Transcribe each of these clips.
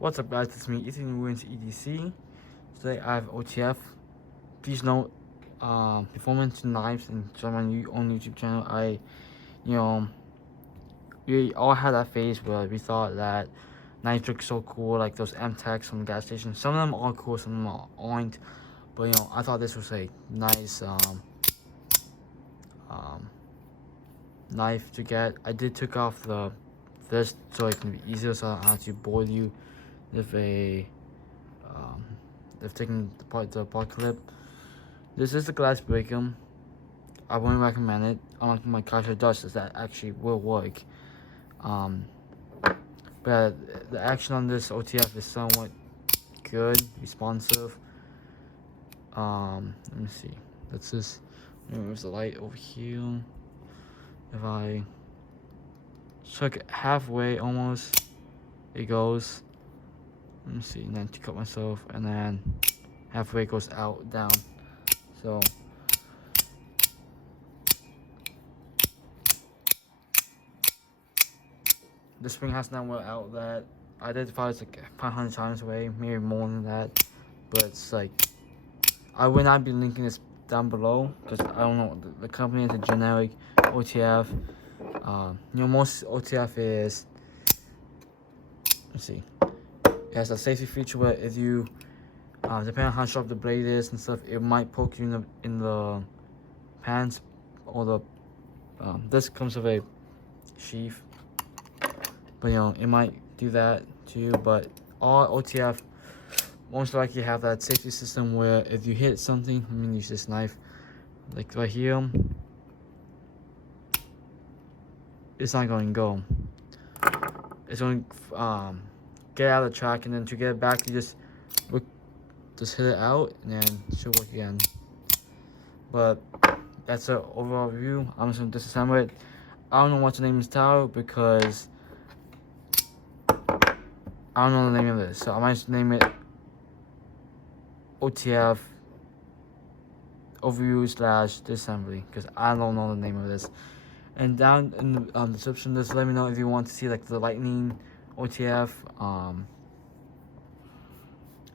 What's up, guys? It's me, Ethan Wins EDC. Today I have OTF. Please note, performance knives and join my own YouTube channel. You know, we all had that phase where we thought that knives look so cool, like those M-Techs from the gas station. Some of them are cool, some of them aren't. But I thought this was a nice knife to get. I did took off this so it can be easier, so I don't have to bore you with a they've taken the part clip. This is the glass breaker. I wouldn't recommend it. Unlike my Kaiser Dust, that actually will work. But the action on this OTF is somewhat good, responsive. Let me see. Let's just move the light over here. If I check it halfway, almost, it goes. Let me see, and then to cut myself, and then halfway goes out, down. So the spring has now wear outlet. I did probably like 500 times away, maybe more than that. But it's like, I will not be linking this down below because I don't know, the company is a generic OTF. Most OTF is, let's see, it has a safety feature where if you, depending on how sharp the blade is and stuff, it might poke you in the pants, or the this comes with a sheath, but it might do that too. But all OTF most likely have that safety system where if you hit something, let me use this knife, like right here, it's not going to go. It's going to get out of the track, and then to get it back, you just hit it out, and then it should work again. But that's an overall view. I'm just going to disassemble it. I don't know what to name this tower because I don't know the name of this, so I might just name it OTF overview / disassembly because I don't know the name of this. And down in the description, just let me know if you want to see like the lightning OTF. I'm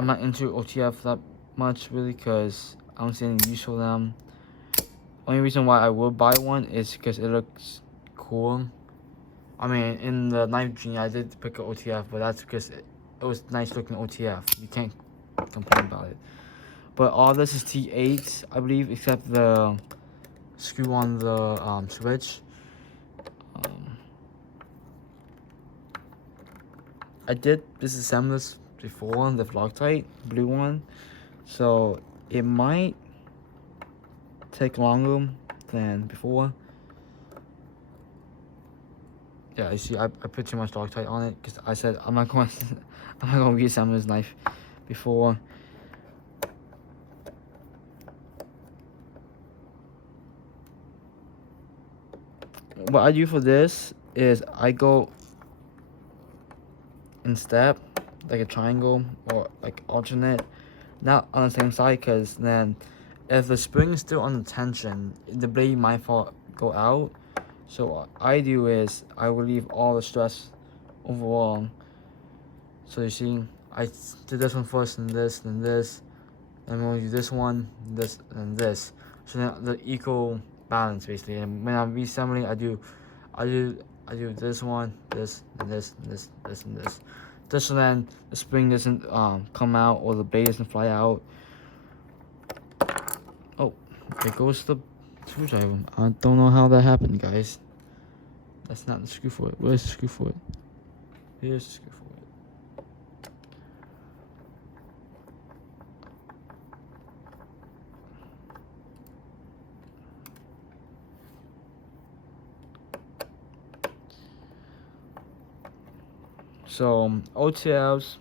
not into OTF that much really because I don't see any use for them. Only reason why I would buy one is because it looks cool. I mean, in the knife genie, I did pick an OTF, but that's because it was nice looking OTF. You can't complain about it. But all this is T8, I believe, except the screw on the switch. I did disassemble this before, the Loctite blue one, so it might take longer than before. Yeah, you see, I put too much Loctite on it because I said I'm not going to reassemble this knife before. What I do for this is I go in step, like a triangle or like alternate, not on the same side, because then if the spring is still under tension, the blade might go out. So what I do is I will leave all the stress overall. So you see, I did this one first, and this, and this, and we'll do this one, this, and this. So now the equal balance basically. And when I'm reassembling, I do this one, this, and this, and this, this, and this. Just so then the spring doesn't come out or the blade doesn't fly out. Oh, there goes the screwdriver. I don't know how that happened, guys. That's not the screw for it. Where's the screw for it? Here's the screw for it. So OTFs,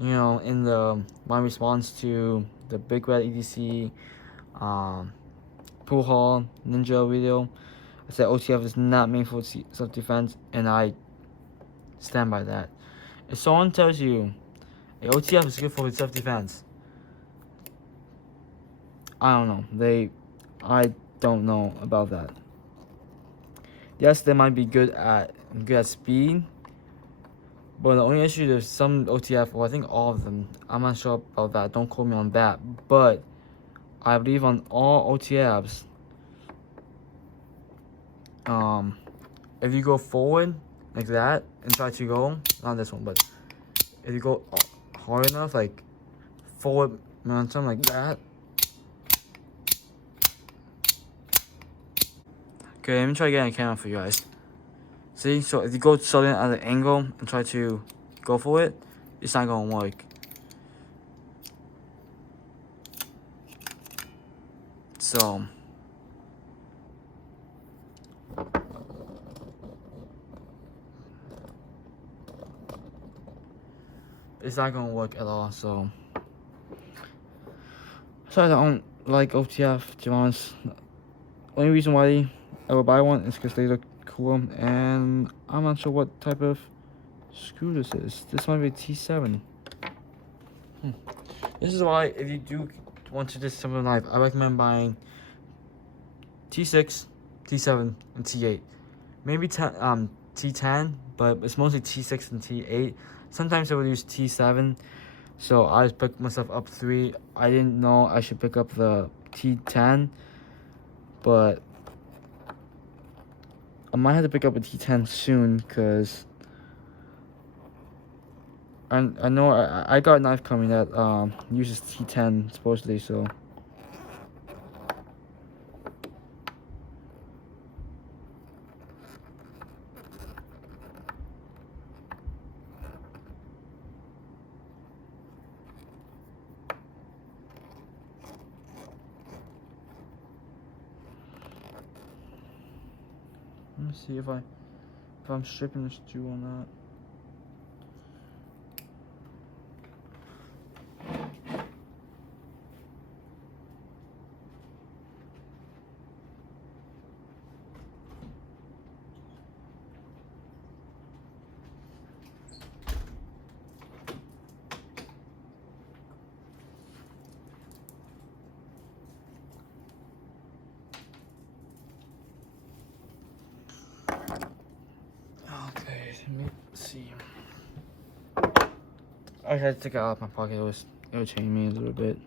in my response to the Big Red EDC pool hall ninja video, I said OTF is not made for self-defense, and I stand by that. If someone tells you a OTF is good for self-defense, I don't know. I don't know about that. Yes, they might be good at speed, But the only issue is some OTF, well, I think all of them, I'm not sure about that, don't quote me on that, but I believe on all OTFs, if you go forward like that and try to go, not this one, but if you go hard enough, like forward momentum like that. Okay, let me try getting a camera for you guys. See, so if you go sudden at an angle and try to go for it, it's not gonna work. So it's not gonna work at all. So I don't like OTF, to be honest. Only reason why I would buy one is because they look cool, and I'm not sure what type of screw this is. This might be a T7. This is why, if you do want to just simple knife, I recommend buying T6, T7, and T8. Maybe T10, but it's mostly T6 and T8. Sometimes I would use T7, so I just picked myself up 3. I didn't know I should pick up the T10, but I might have to pick up a T10 soon, because I know I got a knife coming that uses T10 supposedly, so. Let me see if I'm stripping this Jew or not. Okay, let me see. I had to take it out of my pocket. It was irritating me a little bit.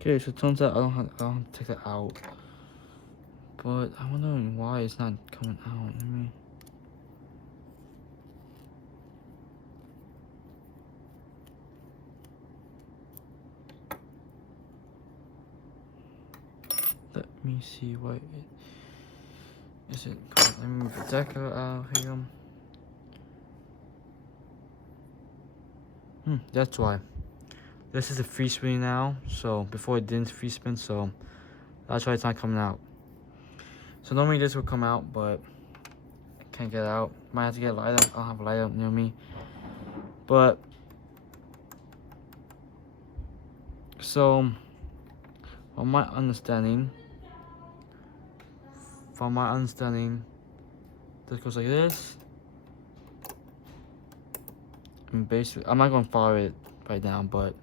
Okay, so it turns out I don't have to take that out. But I'm wondering why it's not coming out. Let me. Let me see why it isn't coming. Let me move the decker out here. That's why. This is a free spin now, so before it didn't free spin, so that's why it's not coming out. So normally this would come out, but I can't get it out. Might have to get a light up. I don't have a light up near me. But so from my understanding, this goes like this. And basically, I'm not gonna follow it right now, but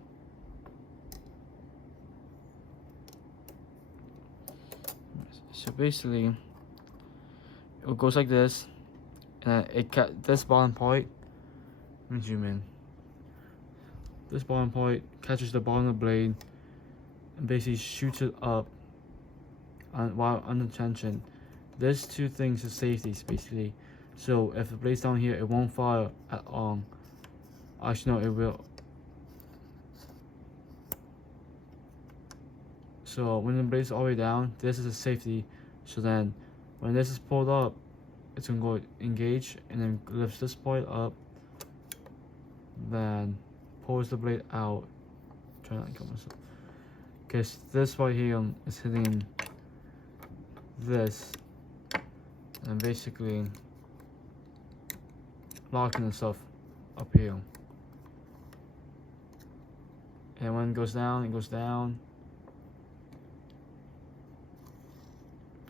so basically, it goes like this, and this bottom point. Let me zoom in. This bottom point catches the bottom of the blade and basically shoots it up while under tension. There's 2 things of safeties basically. So if the blade's down here, it won't fire at all. Actually, no, it will. So when the blade's all the way down, this is a safety. So then when this is pulled up, it's gonna go engage and then lifts this point up, then pulls the blade out. Try not to cut myself. Because this right here is hitting this, and basically locking and stuff up here. And when it goes down,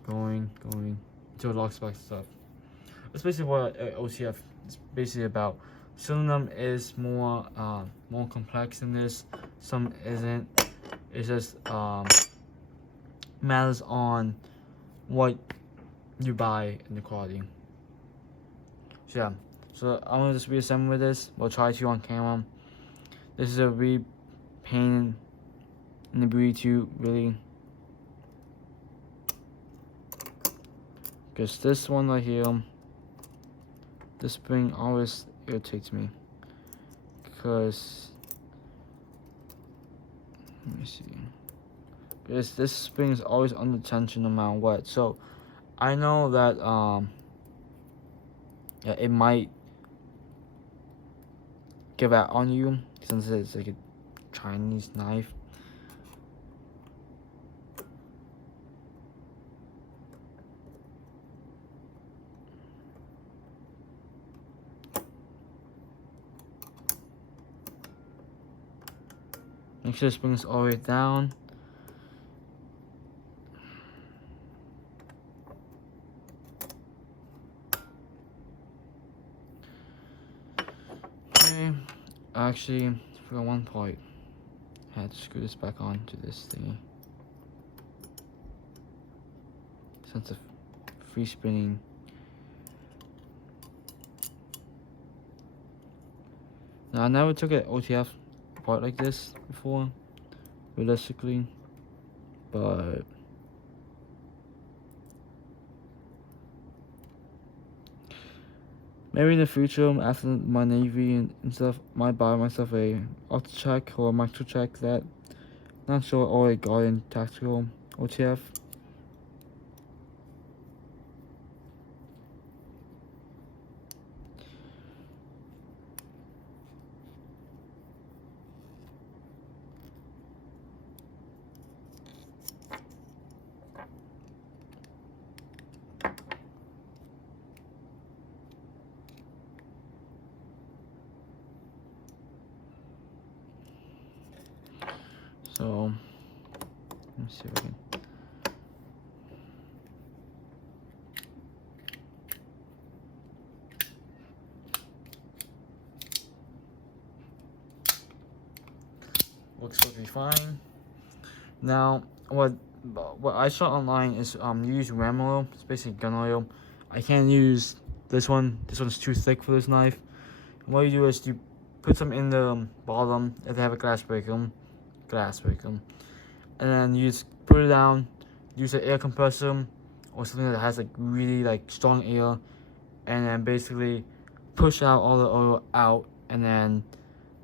going until it locks back stuff. That's basically what OTF is basically about. Some of them is more complex than this. Some isn't. It's just matters on what you buy and the quality. So yeah. So I'm gonna just reassemble this. We'll try to on camera. This is a really pain in the booty to really, because this one right here, this spring always irritates me. Because let me see. Because this spring is always under tension no matter what. So I know that yeah, it might give out on you since it's like a Chinese knife. Make sure this brings all the way down. Okay, actually, for one part, I had to screw this back on to this thingy. Since it's free spinning. Now, I never took an OTF apart like this before, realistically, but maybe in the future, after my Navy and stuff, might buy myself a auto check or a micro check that, not sure, or a Guardian tactical OTF. So, let me see if I can. Looks perfectly fine. Now, what I saw online is use ram oil. It's basically gun oil. I can't use this one. This one's too thick for this knife. And what you do is you put some in the bottom if they have a glass break them, and then you just put it down. Use an air compressor or something that has like really like strong air, and then basically push out all the oil out, and then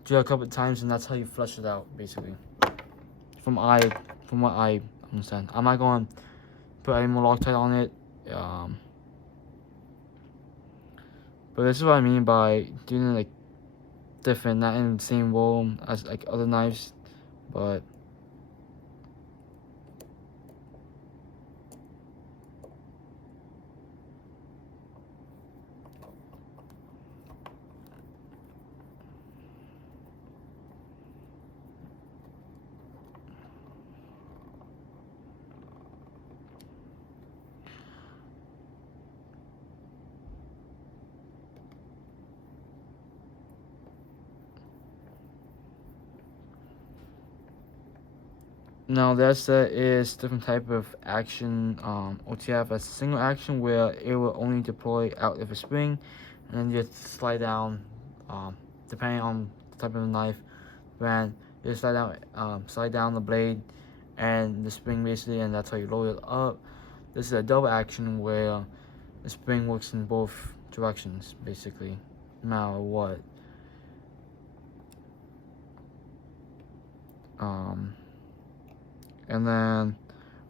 do it a couple of times, and that's how you flush it out basically. From what I understand, I'm not going to put any more Loctite on it. But this is what I mean by doing it like different, not in the same roll as like other knives, but now that set is different type of action. OTF as a single action where it will only deploy out of a spring, and then you just slide down, depending on the type of knife brand. You just slide down the blade and the spring basically, and that's how you load it up. This is a double action where the spring works in both directions basically, no matter what. And then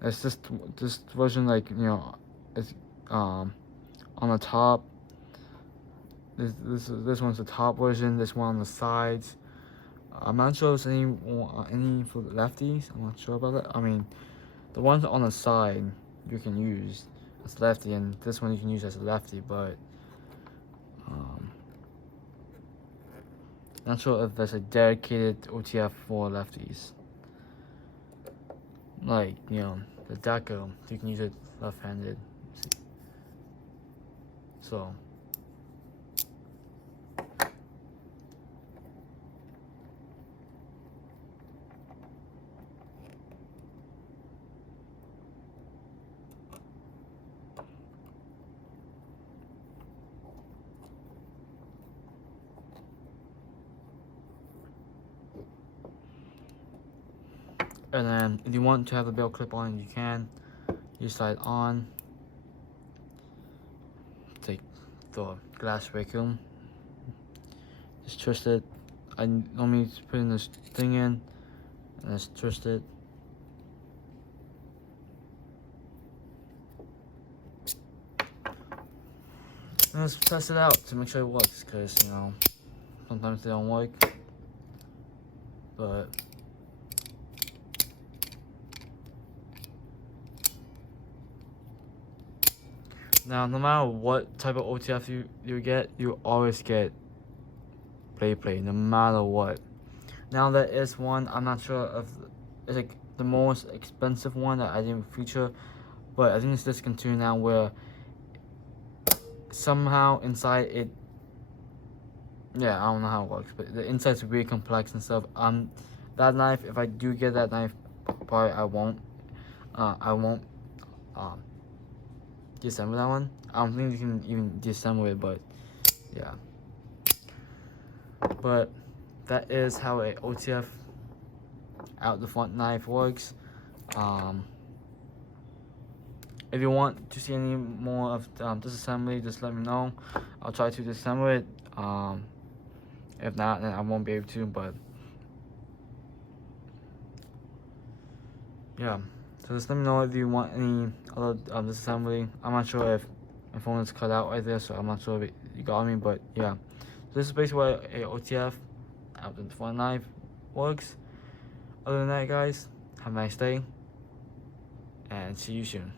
it's just this version, like, you know, it's on the top. This one's the top version. This one on the sides. I'm not sure if there's any for lefties. I'm not sure about that. I mean, the ones on the side you can use as lefty, and this one you can use as a lefty. But Not sure if there's a dedicated OTF for lefties. Like, you know, the Deco, you can use it left-handed. So and then if you want to have the bell clip on, you can. You slide on, take the glass vacuum, just twist it. I normally just put in this thing in and just twist it. And let's test it out to make sure it works, because you know, sometimes they don't work. But now, no matter what type of OTF you get, you always get play, no matter what. Now there is one, I'm not sure if it's like the most expensive one that I didn't feature, but I think it's discontinued now, where somehow inside it, yeah, I don't know how it works, but the inside's really complex and stuff. That knife, if I do get that knife, probably I won't disassemble that one. I don't think you can even disassemble it, but yeah. But that is how a OTF out the front knife works. If you want to see any more of disassembly, just let me know. I'll try to disassemble it. If not, then I won't be able to. But yeah, so just let me know if you want any other disassembly. I'm not sure if my phone is cut out right there, so I'm not sure if you got me. But yeah, so this is basically what a OTF out the front knife works. Other than that, guys, have a nice day and see you soon.